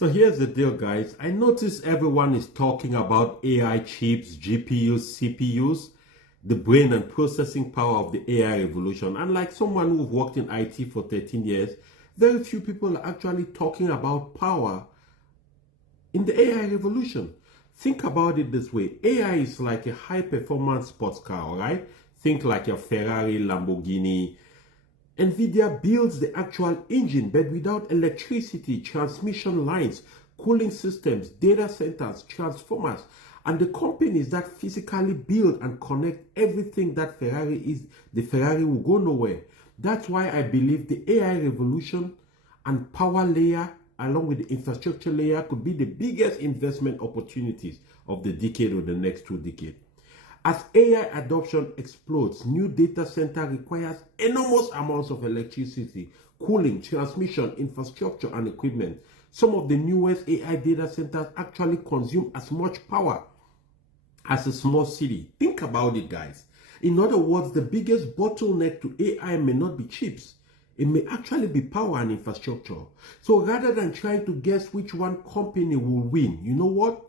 So here's the deal, guys. I notice everyone is talking about AI chips, GPUs, CPUs, the brain and processing power of the AI revolution. And like someone who's worked in IT for 13 years, very few people are actually talking about power in the AI revolution. Think about it this way. AI is like a high-performance sports car, all right? Think like a Ferrari, Lamborghini. NVIDIA builds the actual engine, but without electricity, transmission lines, cooling systems, data centers, transformers, and the companies that physically build and connect everything that Ferrari is, the Ferrari will go nowhere. That's why I believe the AI revolution and power layer along with the infrastructure layer could be the biggest investment opportunities of the decade or the next 2 decades. As AI adoption explodes, new data center requires enormous amounts of electricity, cooling, transmission, infrastructure, and equipment. Some of the newest AI data centers actually consume as much power as a small city. Think about it, guys. In other words, the biggest bottleneck to AI may not be chips. It may actually be power and infrastructure. So rather than trying to guess which one company will win, you know what?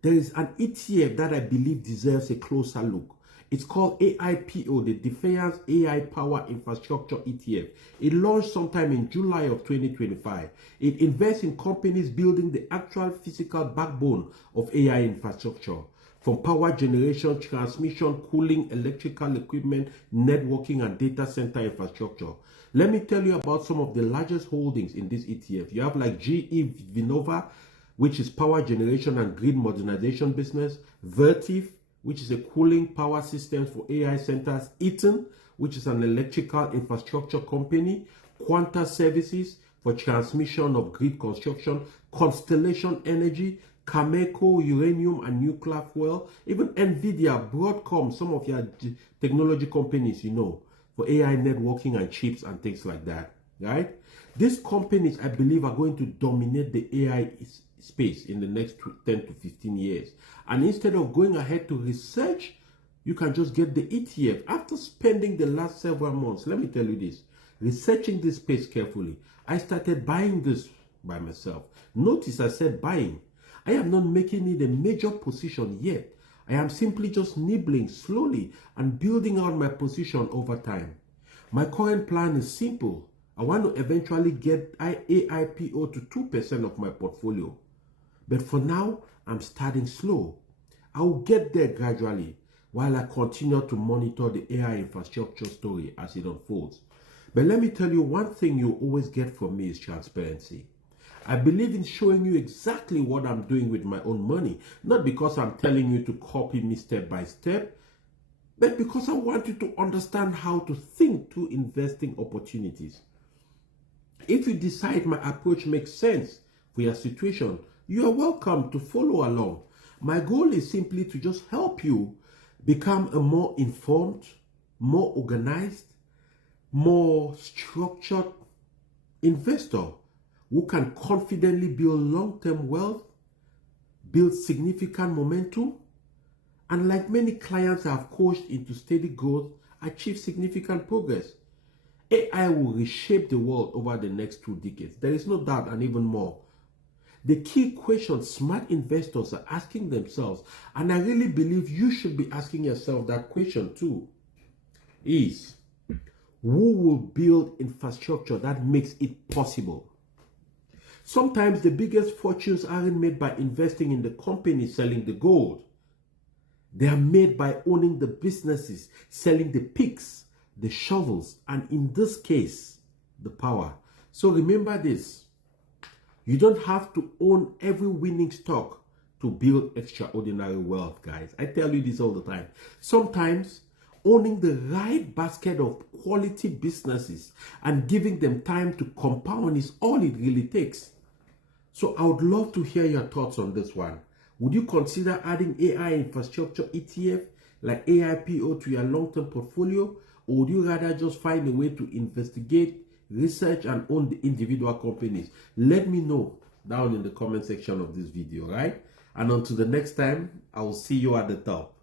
There is an ETF that I believe deserves a closer look. It's called AIPO, the Defiance AI Power Infrastructure ETF. It launched sometime in July of 2025. It invests in companies building the actual physical backbone of AI infrastructure, from power generation, transmission, cooling, electrical equipment, networking, and data center infrastructure. Let me tell you about some of the largest holdings in this ETF. You have like GE Vernova, which is power generation and grid modernization business, Vertiv, which is a cooling power systems for AI centers, Eaton, which is an electrical infrastructure company, Quanta Services for transmission of grid construction, Constellation Energy, Cameco, uranium and nuclear fuel, even NVIDIA, Broadcom, some of your technology companies, you know, for AI networking and chips and things like that, right? These companies, I believe, are going to dominate the AI space in the next 10 to 15 years. And instead of going ahead to research, you can just get the ETF. After spending the last several months, let me tell you this, researching this space carefully, I started buying this by myself. Notice I said buying. I am not making it a major position yet. I am simply just nibbling slowly and building out my position over time. My current plan is simple. I want to eventually get AIPO to 2% of my portfolio. But for now, I'm starting slow. I will get there gradually while I continue to monitor the AI infrastructure story as it unfolds. But let me tell you, one thing you always get from me is transparency. I believe in showing you exactly what I'm doing with my own money, not because I'm telling you to copy me step by step, but because I want you to understand how to think through investing opportunities. If you decide my approach makes sense for your situation, you are welcome to follow along. My goal is simply to just help you become a more informed, more organized, more structured investor who can confidently build long-term wealth, build significant momentum, and like many clients I have coached into steady growth, achieve significant progress. AI will reshape the world over the next 2 decades. There is no doubt, and even more. The key question smart investors are asking themselves, and I really believe you should be asking yourself that question too, is who will build infrastructure that makes it possible? Sometimes the biggest fortunes aren't made by investing in the company selling the gold. They are made by owning the businesses, selling the picks, the shovels, and in this case, the power. So remember this. You don't have to own every winning stock to build extraordinary wealth, guys. I tell you this all the time. Sometimes owning the right basket of quality businesses and giving them time to compound is all it really takes. So I would love to hear your thoughts on this one. Would you consider adding AI infrastructure ETF like AIPO to your long-term portfolio? Or would you rather just find a way to investigate, research, and own the individual companies? Let me know down in the comment section of this video, right? And until the next time, I will see you at the top.